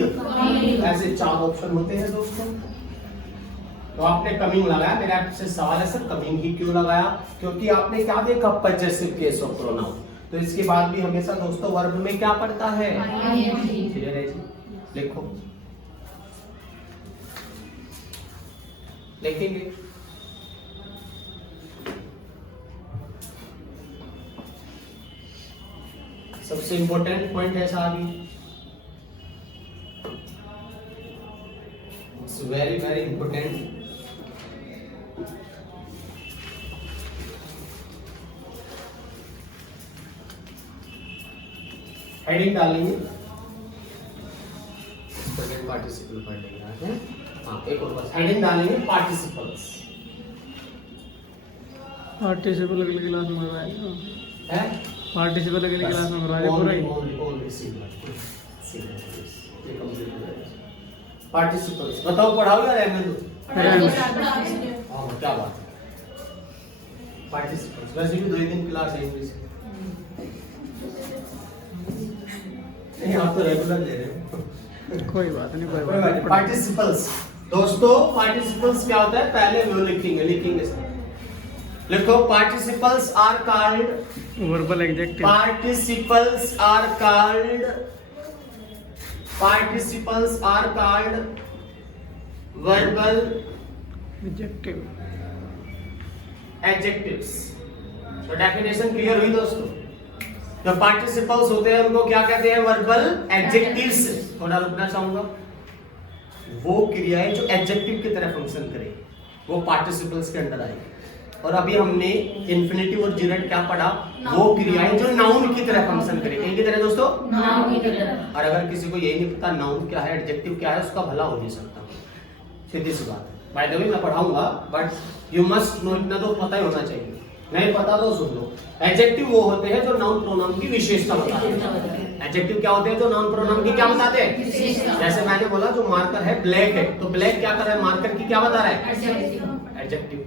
ऐसे 4 ऑप्शन होते हैं दोस्तों। तो आपने कमिंग लगाया, मेरा आपसे सवाल है सर कमिंग ही क्यों लगाया, क्योंकि आपने क्या देखा पजेसिव केस ऑफ प्रोनाउन, तो इसके बाद भी हमेशा दोस्तों वर्ब में क्या पड़ता है क्लियर है जी। लिखो, लिखेंगे सबसे इंपॉर्टेंट पॉइंट है साहब, it's very very important. Heading डालेंगे, प्रेजेंट पार्टिसिपल पढ़ लेंगे। हाँ एक और बस हेडिंग डालेंगे पार्टिसिपल्स। पार्टिसिपल अगली क्लास में करवाएगा, है पार्टिसिपल अगली क्लास में करवाएगा पूरा ही। पार्टिसिपल्स बताओ, पढ़ाओ या रहने दो? हाँ क्या बात है, पार्टिसिपल्स वैसे भी 2 दिन क्लास है इंग्लिश की। नहीं आप तो रेगुलर ले रहे हो, कोई बात नहीं, कोई बात नहीं। पार्टिसिपल्स दोस्तों, पार्टिसिपल्स क्या होता है पहले वो लिखेंगे, लिखो participles are called verbal adjective, participles are called verbal adjective, adjectives. तो डेफिनेशन क्लियर हुई दोस्तों, जो पार्टिसिपल्स होते हैं उनको क्या कहते हैं वर्बल एडजेक्टिव्स। थोड़ा रुकना चाहूंगा, वो क्रियाएं जो एडजेक्टिव की तरह फंक्शन करें वो पार्टिसिपल्स के अंडर आएगी। और अभी हमने इन्फिनिटिव और जिरेंट क्या पढ़ा, वो क्रियाएं जो नाउन की तरह फंक्शन करें, किसकी तरह दोस्तों, नाउन की तरह। और अगर किसी को यही नहीं पता नाउन क्या है एडजेक्टिव क्या है, उसका भला हो नहीं सकता, सीधी सी बात है। बाय द वे मैं पढ़ाऊंगा बट यू मस्ट नो, इतना तो पता ही होना चाहिए, नहीं पता तो सुन लो। एडजेक्टिव वो होते हैं जो नाउन प्रोनाउन की विशेषता बताते हैं। एडजेक्टिव क्या होते हैं जो नाउन प्रोनाउन की क्या बताते हैं, जैसे मैंने बोला जो मार्कर है ब्लैक है, तो ब्लैक क्या कर रहा है, मार्कर की क्या बता रहा है एडजेक्टिव।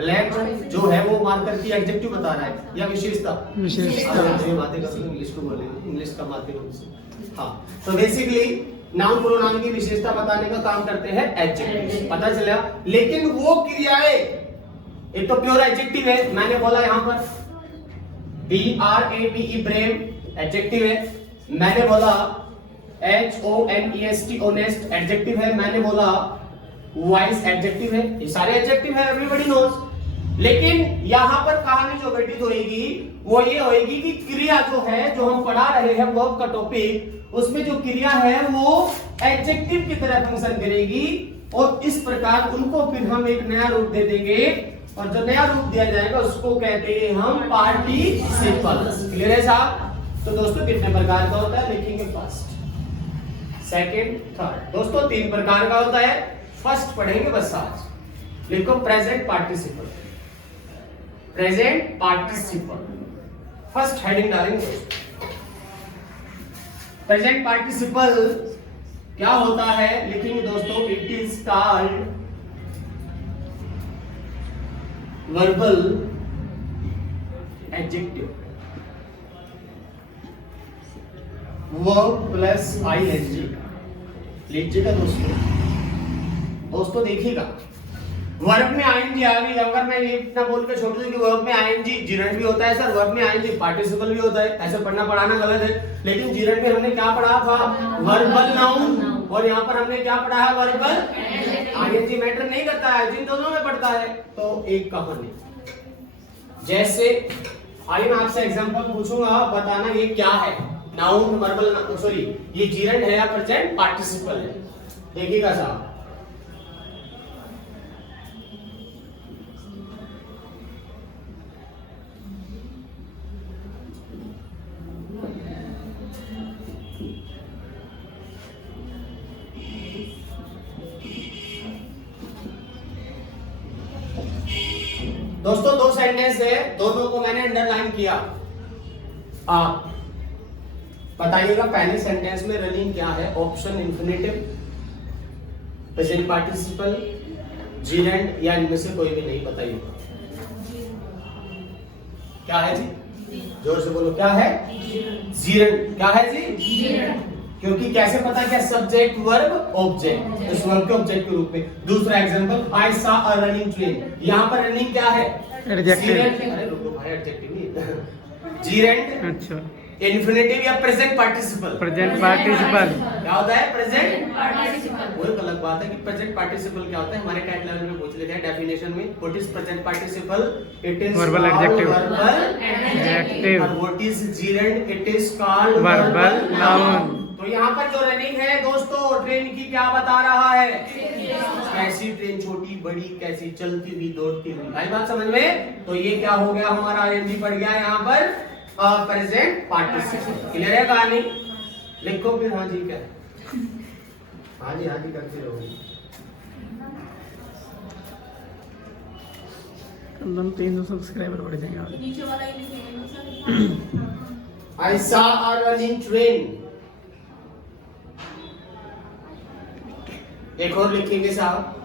ब्लैक जो है वो मार्कर की एडजेक्टिव बता रहा है या विशेषता? विशेषता। ये बातें कर इंग्लिश को बोले, इंग्लिश का माध्यम से। हाँ, तो बेसिकली नाउन प्रोनाउन की विशेषता बताने का काम करते हैं एडजेक्टिव, पता चला। लेकिन वो क्रियाएं, एक तो प्योर एडजेक्टिव है, मैंने बोला यहाँ पर BRAVE ब्रेव एडजेक्टिव है, मैंने बोला HONEST ऑनेस्ट एडजेक्टिव है, मैंने बोला वाइज एडजेक्टिव है, ये सारे एडजेक्टिव है, एवरीबॉडी नोस। लेकिन यहाँ पर कहानी जो घटित होएगी वो ये होएगी कि क्रिया जो है, जो हम पढ़ा रहे हैं वर्ब का टॉपिक, उसमें जो क्रिया है वो एडजेक्टिव की तरह फंक्शन करेगी और इस प्रकार उनको फिर हम एक नया रूप दे देंगे और जो नया रूप दिया जाएगा उसको कहते हैं हम पार्टिसिपल्स। क्लियर है साहब? तो दोस्तों कितने प्रकार का होता है लिखेंगे? First, second, third. दोस्तों 3 प्रकार का होता है। फर्स्ट पढ़ेंगे बस आज, लिखो present participle. Present participle first heading डालेंगे। प्रेजेंट पार्टिसिपल क्या होता है लिखेंगे दोस्तों, it is called verbal adjective, verb plus ING। लीजिएगा दोस्तों देखिएगा, वर्ब में ING आ गई। अगर मैं ये इतना बोल के छोड़ दूं कि वर्ब में ING जिरंड भी होता है सर, वर्ब में ING पार्टिसिपल भी होता है, ऐसे पढ़ना पढ़ाना गलत है। लेकिन जिरंड में हमने क्या पढ़ा था? वर्बल नाउन, और यहाँ पर हमने क्या पढ़ा है? वर्बल। ING मैटर नहीं करता है, जिन दोनों में पढ़ता है। तो एक कहानी जैसे आइए मैं आपसे एग्जांपल पूछूंगा, बताना ये क्या है, नाउन, वर्बल, सॉरी ये जिरंड है या प्रेजेंट पार्टिसिपल है। देखिएगा साहब, दोस्तों 2 सेंटेंस है, दोनों को मैंने अंडरलाइन किया। आप बताइएगा पहले सेंटेंस में रनिंग क्या है? Option infinitive, present participle, gerund या इनमें से कोई भी नहीं। बताइएगा क्या है जी? जोर से बोलो, क्या है? जिरंड। क्या है जी? जिरंड। क्योंकि कैसे पता क्या? सब्जेक्ट वर्ब ऑब्जेक्ट, इस वर्ब के ऑब्जेक्ट के रूप में। दूसरा example, I saw a running train. यहाँ पर रनिंग क्या है? एडजेक्टिव। अरे रुको भाई, एडजेक्टिव नहीं। जिरंड। अच्छा, इन्फिनेटिव या प्रेजेंट पार्टिसिपल? Present participle. क्या होता है? Present participle. वो एक अलग बात है कि प्रेजेंट पार्टिसिपल क्या होता है। हमारे टेट लेवल में पूछ लेते हैं डेफिनेशन में, what is present participle? It is verbal adjective. Verbal adjective. और what is gerund? It is called verbal noun. तो यहाँ पर जो रनिंग है दोस्तों, ट्रेन की क्या बता रहा है? कैसी ट्रेन, छोटी बड़ी, कैसी चलती हुई, दौड़ती हुई। भाई बात समझ में? तो ये क्या हो गया हमारा? ING पड़ गया यहाँ पर प्रेजेंट पार्टिसिपल। क्लियर है कहानी? लिखो फिर हाँ जी क्या? हाँ जी करते रहो। कम 300 सब्सक्राइबर बढ़ जाएंगे आज। नीचे वाला ही लिखेंगे ना sir. I saw a running train। एक और लिखेंगे साहब,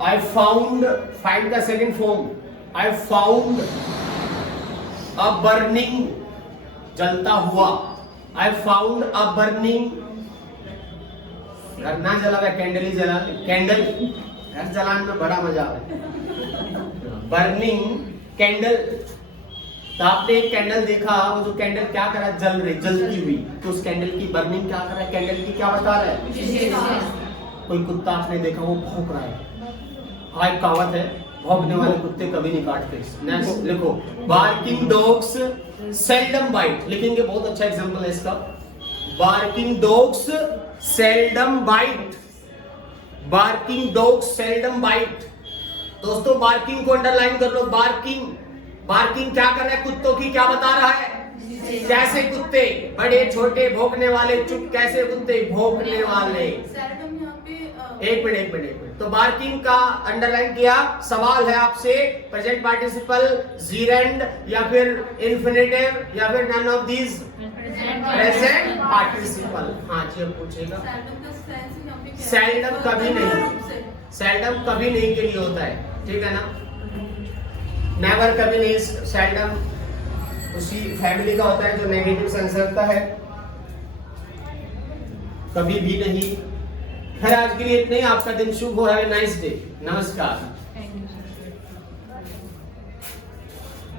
I found, find the second form, I found a burning, जलता हुआ, I found a burning, ना जला हुआ, कैंडल ही जला, कैंडल यार जलाने में बड़ा मजा आता है। बर्निंग कैंडल, तो आपने एक कैंडल देखा, वो जो कैंडल क्या कर रहा है? जल रही, जलती हुई। तो उस कैंडल की बर्निंग क्या कर रहा है? कैंडल की क्या बता रहा है? कोई कुत्ता आपने देखा वो भौंक रहा है, हाँ एक कहावत है, भौंकने वाले कुत्ते कभी नहीं काटते। नेक्स्ट लिखो, बार्किंग डॉग्स सेल्डम बाइट। लिखेंगे, बहुत अच्छा एग्जांपल है इसका। Barking dogs seldom bite, barking dogs seldom bite. दोस्तों बार्किंग को अंडरलाइन कर लो। बार्किंग, बार्किंग क्या कर रहा है? कुत्तों की क्या बता रहा है? कैसे कुत्ते, बड़े छोटे, भौंकने वाले, चुप कैसे कुत्ते, भौंकने वाले। एक मिनट। तो बार्किंग का अंडरलाइन किया। सवाल है आपसे, प्रेजेंट पार्टिसिपल, जिरंड या फिर इंफिनिटिव या फिर none of these? Present participle. हाँ जी, अब पूछेगा। सेल्डम कभी नहीं, सेल्डम कभी नहीं के लिए होता है, ठीक है ना। नेवर कभी नहीं, सेल्डम उसी फैमिली का होता है जो नेगेटिव सेंस रखता है। कभी भी नहीं। खैर आज के लिए इतना ही। आपका दिन शुभ हो। Have a nice day. नमस्कार।